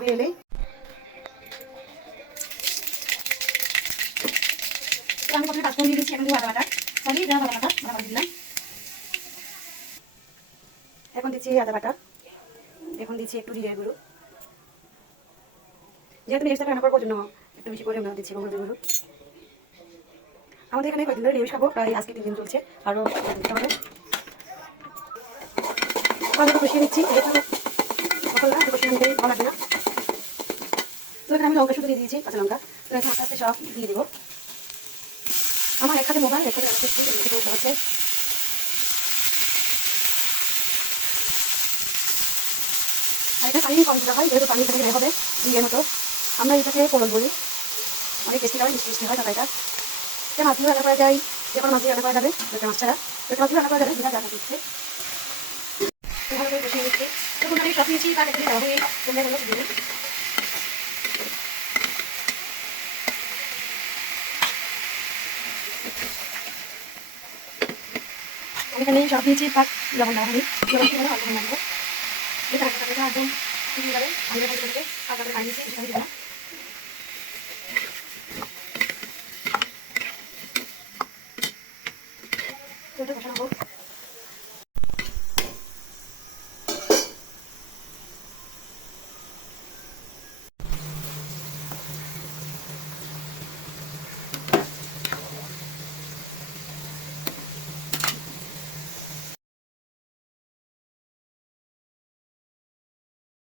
দিচ্ছি, এখন দিচ্ছি আদা বাটা। এখন দিচ্ছি একটু জিরের গুঁড়ো। যেহেতু নিরামিষটা রান্না করব জন্য একটু বেশি করে আমরা দিচ্ছি হলুদের গুঁড়ো। আমাদের এখানে কয়েকদিন ধরে নিরামিষ খাব, প্রায় আজকে তিন দিন চলছে, আরও দিতে হবে। কষিয়ে নিচ্ছি এটা মশলা কষিয়ে ভালো লাগবে না। তো এখানে আমি লঙ্কা শুধু দিয়ে দিয়েছি, কাঁচা লঙ্কা। তো এখন আস্তে আস্তে সব দিয়ে দেবো। আমার এক হাতে মোবাইল, এক হাতে এদিকে হচ্ছে। আর এটা পানি কম দিতে হয়, যেহেতু পানি থেকে বের হবে, দিয়ে মতো। আমরা এটাকে পোলন বলি অনেক টেস্টি হয়, মিষ্টি মিষ্টি হয় তরকারিটা। এটা মাছ দিয়ে রান্না করা যায়, যে কোনো মাছ দিয়ে রান্না করা যাবে একটা মাছ ছাড়া। একটা মাছ রান্না করা যাবে যেটা রান্না করছে ভালো করে নিচ্ছি। যখন আমি সব দিয়েছি, তার দেওয়া হয়ে এখানে সব দিয়েছি তার লবণ দেওয়া হয়নি লবণ দিয়ে অল্প লাগবে এটা একটা কথা একদম থেকে এটা কষানো হোক।